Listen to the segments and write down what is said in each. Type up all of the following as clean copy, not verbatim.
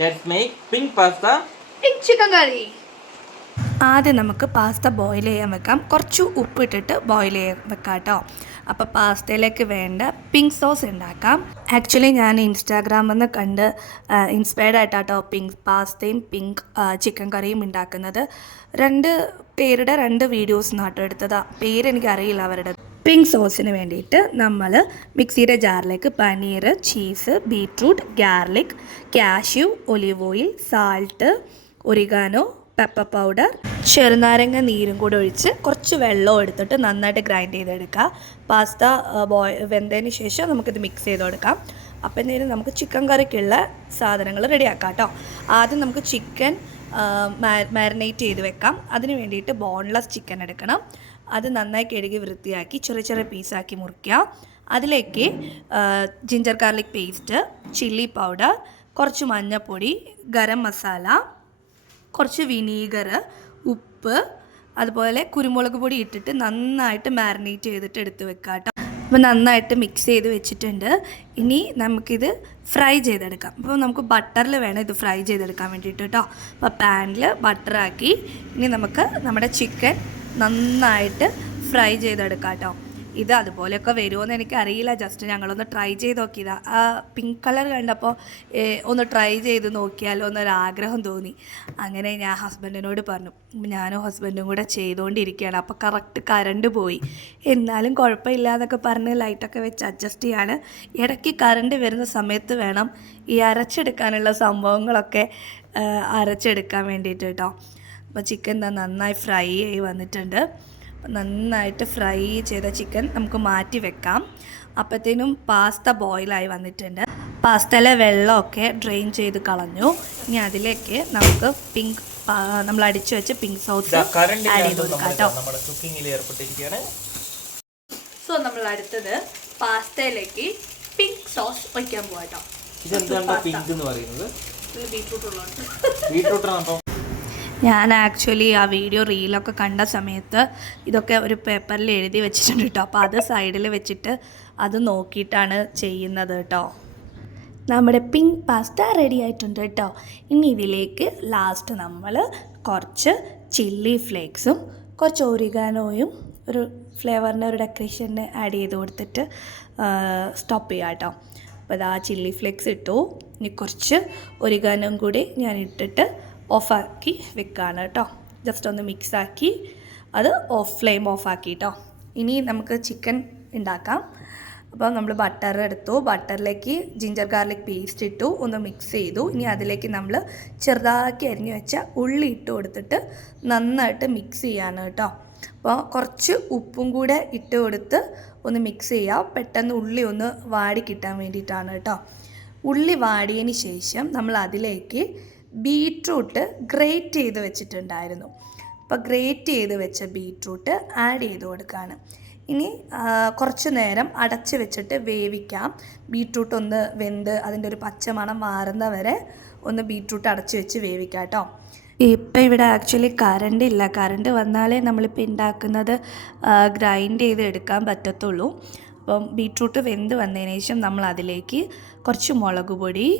Let's make pink pasta. Pink chicken curry. ആദ്യം നമുക്ക് pasta boil ചെയ്യാൻ വെക്കാം. കുറച്ച് ഉപ്പിട്ടിട്ട് ബോയിൽ ചെയ്യാൻ വെക്കാം കേട്ടോ. അപ്പോൾ പാസ്തയിലേക്ക് വേണ്ട പിങ്ക് സോസ് ഉണ്ടാക്കാം. ആക്ച്വലി ഞാൻ ഇൻസ്റ്റാഗ്രാമിൽ നിന്ന് കണ്ട് ഇൻസ്പയർഡ് ആയിട്ടാട്ടോ പിങ്ക് പാസ്തയും പിങ്ക് ചിക്കൻ കറിയും ഉണ്ടാക്കുന്നത്. രണ്ട് പേരുടെ രണ്ട് വീഡിയോസ് നാട്ടോ എടുത്തതാണ്. പേരെനിക്കറിയില്ല അവരുടെ. പിങ്ക് സോസിന് വേണ്ടിയിട്ട് നമ്മൾ മിക്സിയുടെ ജാറിലേക്ക് paneer, cheese, beetroot, garlic, cashew, olive oil, salt, oregano, pepper powder, ചെറുനാരങ്ങ നീരും കൂടെ ഒഴിച്ച് കുറച്ച് വെള്ളവും എടുത്തിട്ട് നന്നായിട്ട് ഗ്രൈൻഡ് ചെയ്തെടുക്കുക. പാസ്ത വെന്തതിന് ശേഷം നമുക്കിത് മിക്സ് ചെയ്ത് കൊടുക്കാം. അപ്പം എന്തായാലും നമുക്ക് ചിക്കൻ കറിക്കുള്ള സാധനങ്ങൾ റെഡിയാക്കാം കേട്ടോ. ആദ്യം നമുക്ക് ചിക്കൻ മാരിനേറ്റ് ചെയ്ത് വെക്കാം. അതിന് വേണ്ടിയിട്ട് ബോൺലെസ് ചിക്കൻ എടുക്കണം. അത് നന്നായി കഴുകി വൃത്തിയാക്കി ചെറിയ ചെറിയ പീസാക്കി മുറിക്കുക. അതിലേക്ക് ginger garlic paste, chilli powder, കുറച്ച് മഞ്ഞൾപ്പൊടി, ഗരം മസാല, കുറച്ച് വിനീഗർ, ഉപ്പ്, അതുപോലെ കുരുമുളക് പൊടി ഇട്ടിട്ട് നന്നായിട്ട് മാരിനേറ്റ് ചെയ്തിട്ട് എടുത്ത് വെക്കാം കേട്ടോ. അപ്പോൾ നന്നായിട്ട് മിക്സ് ചെയ്ത് വെച്ചിട്ടുണ്ട്. ഇനി നമുക്കിത് ഫ്രൈ ചെയ്തെടുക്കാം. അപ്പോൾ നമുക്ക് ബട്ടറിൽ വേണം ഇത് ഫ്രൈ ചെയ്തെടുക്കാൻ വേണ്ടിയിട്ട് കേട്ടോ. അപ്പോൾ പാനിൽ ബട്ടറാക്കി ഇനി നമുക്ക് നമ്മുടെ ചിക്കൻ നന്നായിട്ട് ഫ്രൈ ചെയ്തെടുക്കാം കേട്ടോ. ഇത് അതുപോലെയൊക്കെ വരുമോയെന്ന് എനിക്കറിയില്ല. ജസ്റ്റ് ഞങ്ങളൊന്ന് ട്രൈ ചെയ്ത് നോക്കിയതാണ്. ആ പിങ്ക് കളർ കണ്ടപ്പോൾ ഒന്ന് ട്രൈ ചെയ്ത് നോക്കിയാലോ എന്നൊരാഗ്രഹം തോന്നി. അങ്ങനെ ഞാൻ ഹസ്ബൻഡിനോട് പറഞ്ഞു. ഞാനും ഹസ്ബൻഡും കൂടെ ചെയ്തുകൊണ്ടിരിക്കുകയാണ്. അപ്പോൾ കറക്റ്റ് കറണ്ട് പോയി. എന്നാലും കുഴപ്പമില്ല എന്നൊക്കെ പറഞ്ഞ് ലൈറ്റൊക്കെ വെച്ച് അഡ്ജസ്റ്റ് ചെയ്യാണ്. ഇടയ്ക്ക് കറണ്ട് വരുന്ന സമയത്ത് വേണം ഈ അരച്ചെടുക്കാനുള്ള സംഭവങ്ങളൊക്കെ അരച്ചെടുക്കാൻ വേണ്ടിയിട്ട് കേട്ടോ. അപ്പോൾ ചിക്കൻ നന്നായി ഫ്രൈ ആയി വന്നിട്ടുണ്ട്. നന്നായിട്ട് ഫ്രൈ ചെയ്ത ചിക്കൻ നമുക്ക് മാറ്റി വെക്കാം. അപ്പോഴത്തേനും പാസ്ത ബോയിലായി വന്നിട്ടുണ്ട്. പാസ്തയിലെ വെള്ളമൊക്കെ ഡ്രെയിൻ ചെയ്ത് കളഞ്ഞു. ഇനി അതിലേക്ക് നമുക്ക് പിങ്ക് നമ്മൾ അടിച്ചു വെച്ച് പിങ്ക് സോസ് ആഡ് ചെയ്ത് കൊടുക്കാം കേട്ടോ. സോ നമ്മൾ അടുത്തത് പാസ്തയിലേക്ക് പിങ്ക് സോസ് ഒഴിക്കാൻ പോകാം കേട്ടോ. ബീട്രൂട്ട് ഉള്ളതുകൊണ്ട് ഞാൻ ആക്ച്വലി ആ വീഡിയോ റീലൊക്കെ കണ്ട സമയത്ത് ഇതൊക്കെ ഒരു പേപ്പറിൽ എഴുതി വെച്ചിട്ടുണ്ട് കേട്ടോ. അപ്പോൾ അത് സൈഡിൽ വെച്ചിട്ട് അത് നോക്കിയിട്ടാണ് ചെയ്യുന്നത് കേട്ടോ. നമ്മുടെ പിങ്ക് പാസ്ത റെഡി ആയിട്ടുണ്ട് കേട്ടോ. ഇനി ഇതിലേക്ക് ലാസ്റ്റ് നമ്മൾ കുറച്ച് ചില്ലി ഫ്ലേക്സും കുറച്ച് ഒറിഗാനോയും ഒരു ഫ്ലേവറിന് ഒരു ഡെക്കറേഷന് ആഡ് ചെയ്ത് കൊടുത്തിട്ട് സ്റ്റോപ്പ് ചെയ്യാം കേട്ടോ. അപ്പോൾ അത് ആ ചില്ലി ഫ്ലേക്സ് ഇട്ടു. ഇനി കുറച്ച് ഒറിഗാനോയും കൂടി ഞാൻ ഇട്ടിട്ട് ഓഫാക്കി വെക്കുകയാണ് കേട്ടോ. ജസ്റ്റ് ഒന്ന് മിക്സാക്കി അത് ഫ്ലെയിം ഓഫാക്കി കേട്ടോ. ഇനി നമുക്ക് ചിക്കൻ ഉണ്ടാക്കാം. അപ്പോൾ നമ്മൾ ബട്ടർ എടുത്തു. ബട്ടറിലേക്ക് ജിഞ്ചർ ഗാർലിക് പേസ്റ്റ് ഇട്ടു, ഒന്ന് മിക്സ് ചെയ്തു. ഇനി അതിലേക്ക് നമ്മൾ ചെറുതാക്കി അരിഞ്ഞു വെച്ച ഉള്ളി ഇട്ട് കൊടുത്തിട്ട് നന്നായിട്ട് മിക്സ് ചെയ്യാണ് കേട്ടോ. അപ്പോൾ കുറച്ച് ഉപ്പും കൂടെ ഇട്ട് കൊടുത്ത് ഒന്ന് മിക്സ് ചെയ്യുക. പെട്ടെന്ന് ഉള്ളി ഒന്ന് വാടി കിട്ടാൻ വേണ്ടിയിട്ടാണ് കേട്ടോ. ഉള്ളി വാടിയതിന് ശേഷം നമ്മൾ അതിലേക്ക് ബീട്രൂട്ട് ഗ്രേറ്റ് ചെയ്ത് വെച്ചിട്ടുണ്ടായിരുന്നു. അപ്പോൾ ഗ്രേറ്റ് ചെയ്ത് വെച്ച ബീട്രൂട്ട് ആഡ് ചെയ്ത് കൊടുക്കുകയാണ്. ഇനി കുറച്ച് നേരം അടച്ച് വെച്ചിട്ട് വേവിക്കാം. ബീട്രൂട്ട് ഒന്ന് വെന്ത് അതിൻ്റെ ഒരു പച്ചമണം മാറുന്ന വരെ ഒന്ന് ബീട്രൂട്ട് അടച്ച് വെച്ച് വേവിക്കാം കേട്ടോ. ഇപ്പം ഇവിടെ ആക്ച്വലി കറണ്ട് ഇല്ല. കറണ്ട് വന്നാലേ നമ്മളിപ്പോൾ ഉണ്ടാക്കുന്നത് ഗ്രൈൻഡ് ചെയ്ത് എടുക്കാൻ പറ്റത്തുള്ളൂ. അപ്പം ബീട്രൂട്ട് വെന്ത് വന്നതിന് ശേഷം നമ്മൾ അതിലേക്ക് കുറച്ച് മുളക് പൊടി,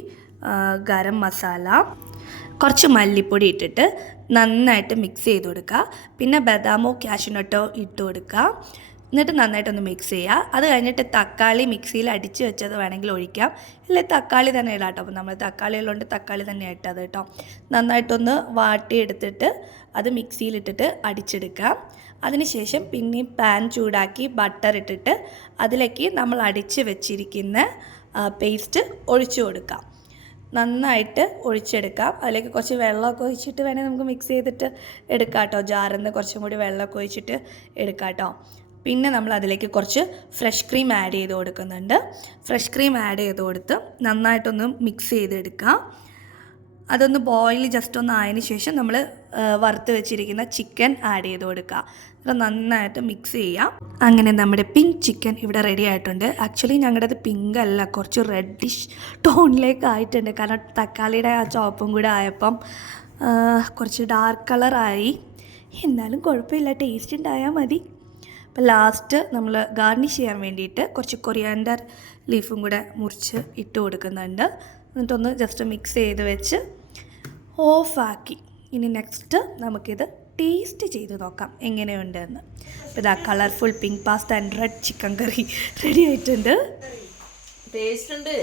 ഗരം മസാല, കുറച്ച് മല്ലിപ്പൊടി ഇട്ടിട്ട് നന്നായിട്ട് മിക്സ് ചെയ്ത് കൊടുക്കുക. പിന്നെ ബദാമോ കാഷ്യൂനട്ടോ ഇട്ട് കൊടുക്കുക. എന്നിട്ട് നന്നായിട്ടൊന്ന് മിക്സ് ചെയ്യുക. അത് കഴിഞ്ഞിട്ട് തക്കാളി മിക്സിയിൽ അടിച്ച് വെച്ചത് വേണമെങ്കിൽ ഒഴിക്കാം, അല്ലെങ്കിൽ തക്കാളി തന്നെ ഇടാം കേട്ടോ. അപ്പോൾ നമ്മൾ തക്കാളി ഉള്ളതുകൊണ്ട് തക്കാളി തന്നെ ഇട്ടത് കേട്ടോ. നന്നായിട്ടൊന്ന് വാട്ടിയെടുത്തിട്ട് അത് മിക്സിയിലിട്ടിട്ട് അടിച്ചെടുക്കുക. അതിനുശേഷം പിന്നെയും പാൻ ചൂടാക്കി ബട്ടർ ഇട്ടിട്ട് അതിലേക്ക് നമ്മൾ അടിച്ച് വെച്ചിരിക്കുന്ന പേസ്റ്റ് ഒഴിച്ചു കൊടുക്കാം. നന്നായിട്ട് ഒഴിച്ചെടുക്കാം. അതിലേക്ക് കുറച്ച് വെള്ളമൊക്കെ ഒഴിച്ചിട്ട് വേണേൽ നമുക്ക് മിക്സ് ചെയ്തിട്ട് എടുക്കാം കേട്ടോ. ജാറിൽ നിന്ന് കുറച്ചും കൂടി വെള്ളമൊക്കെ ഒഴിച്ചിട്ട് എടുക്കാം കേട്ടോ. പിന്നെ നമ്മൾ അതിലേക്ക് കുറച്ച് ഫ്രഷ് ക്രീം ആഡ് ചെയ്ത് കൊടുക്കുന്നുണ്ട്. ഫ്രഷ് ക്രീം ആഡ് ചെയ്ത് കൊടുത്ത് നന്നായിട്ടൊന്ന് മിക്സ് ചെയ്തെടുക്കാം. അതൊന്ന് ബോയിൽ ജസ്റ്റ് ഒന്ന് ആയതിന് ശേഷം നമ്മൾ വറുത്ത് വെച്ചിരിക്കുന്ന ചിക്കൻ ആഡ് ചെയ്ത് കൊടുക്കുക. അത് നന്നായിട്ട് മിക്സ് ചെയ്യാം. അങ്ങനെ നമ്മുടെ പിങ്ക് ചിക്കൻ ഇവിടെ റെഡി ആയിട്ടുണ്ട്. ആക്ച്വലി ഞങ്ങളുടേത് പിങ്ക് അല്ല, കുറച്ച് റെഡിഷ് ടോണിലേക്ക് ആയിട്ടുണ്ട്. കാരണം തക്കാളിയുടെ ആ ചോപ്പും കൂടെ ആയപ്പം കുറച്ച് ഡാർക്ക് കളറായി. എന്നാലും കുഴപ്പമില്ല, ടേസ്റ്റ് ഉണ്ടായാൽ മതി. അപ്പോൾ ലാസ്റ്റ് നമ്മൾ ഗാർണിഷ് ചെയ്യാൻ വേണ്ടിയിട്ട് കുറച്ച് കൊറിയാൻഡർ ലീഫും കൂടെ മുറിച്ച് ഇട്ട് കൊടുക്കുന്നുണ്ട്. എന്നിട്ടൊന്ന് ജസ്റ്റ് മിക്സ് ചെയ്ത് വെച്ച് ഓഫാക്കി. ഇനി നെക്സ്റ്റ് നമുക്കിത് ടേസ്റ്റ് ചെയ്ത് നോക്കാം എങ്ങനെയുണ്ട് എന്ന്. അപ്പോൾ ഇതാ colourful pink pasta and red chicken curry ready ആയിട്ടുണ്ട്. ടേസ്റ്റ് ഉണ്ട്,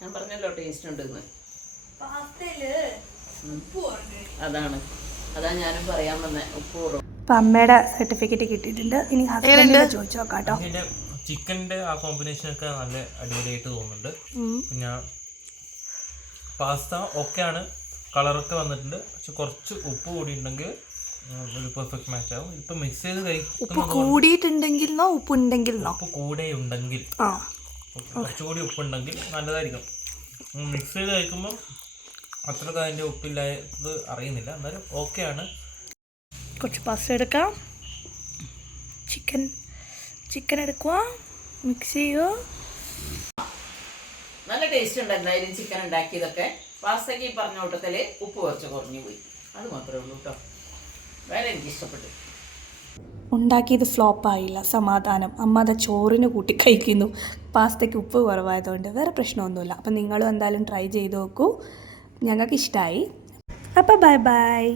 ഞാൻ പറഞ്ഞല്ലോ ടേസ്റ്റ് ഉണ്ട്. അതാ ഞാനും പറയാൻ വന്നേ, ഉപ്പ് കുറവ്. അപ്പം അമ്മയുടെ സർട്ടിഫിക്കറ്റ് കിട്ടിയിട്ടുണ്ട്. ഇനി ഹസ്ബൻഡിനെ ചോദിച്ചു നോക്കാം കേട്ടോ. ചിക്കൻ്റെ ആ കോമ്പിനേഷനൊക്കെ നല്ല അടിപൊളിയായിട്ട് തോന്നുന്നുണ്ട്. പിന്നെ പാസ്ത ഓക്കെയാണ്, കളറൊക്കെ വന്നിട്ടുണ്ട്. പക്ഷെ കുറച്ച് ഉപ്പ് കൂടി ഉണ്ടെങ്കിൽ ഒരു പെർഫെക്റ്റ് മാച്ച് ആവും. ഇപ്പം മിക്സ് ചെയ്ത് ഉപ്പ് കൂടിയിട്ടുണ്ടെങ്കിലോ ഉപ്പ് ഉണ്ടെങ്കിലോ? ഉപ്പ് കൂടെ ഉണ്ടെങ്കിൽ, കുറച്ചുകൂടി ഉപ്പുണ്ടെങ്കിൽ നല്ലതായിരിക്കും. മിക്സ് ചെയ്ത് കഴിക്കുമ്പം അത്രക്ക് അതിൻ്റെ ഉപ്പില്ലായത് അറിയുന്നില്ല, എന്നാലും ഓക്കെയാണ്. കുറച്ച് പാസ്ത എടുക്കാം, ചിക്കൻ എടുക്കുക, മിക്സ് ചെയ്യുക. നല്ല ടേസ്റ്റ് ഉണ്ട് എന്തായാലും ചിക്കൻ ഉണ്ടാക്കിയതൊക്കെ. പാസ്തയ്ക്ക് ഈ പറഞ്ഞ കൂട്ടത്തിൽ ഉപ്പ് കുറച്ച് കുറഞ്ഞു പോയി, അത് മാത്രമേ ഉള്ളൂ കേട്ടോ. വേറെ എനിക്ക് ഇഷ്ടപ്പെട്ടു. ഉണ്ടാക്കിയത് ഫ്ലോപ്പായില്ല, സമാധാനം. അമ്മ അത് ചോറിന് കൂട്ടി കഴിക്കുന്നു. പാസ്തയ്ക്ക് ഉപ്പ് കുറവായതുകൊണ്ട് വേറെ പ്രശ്നമൊന്നുമില്ല. അപ്പം നിങ്ങളും എന്തായാലും ട്രൈ ചെയ്ത് നോക്കൂ. ഞങ്ങൾക്ക് ഇഷ്ടമായി. അപ്പോൾ ബൈ ബൈ.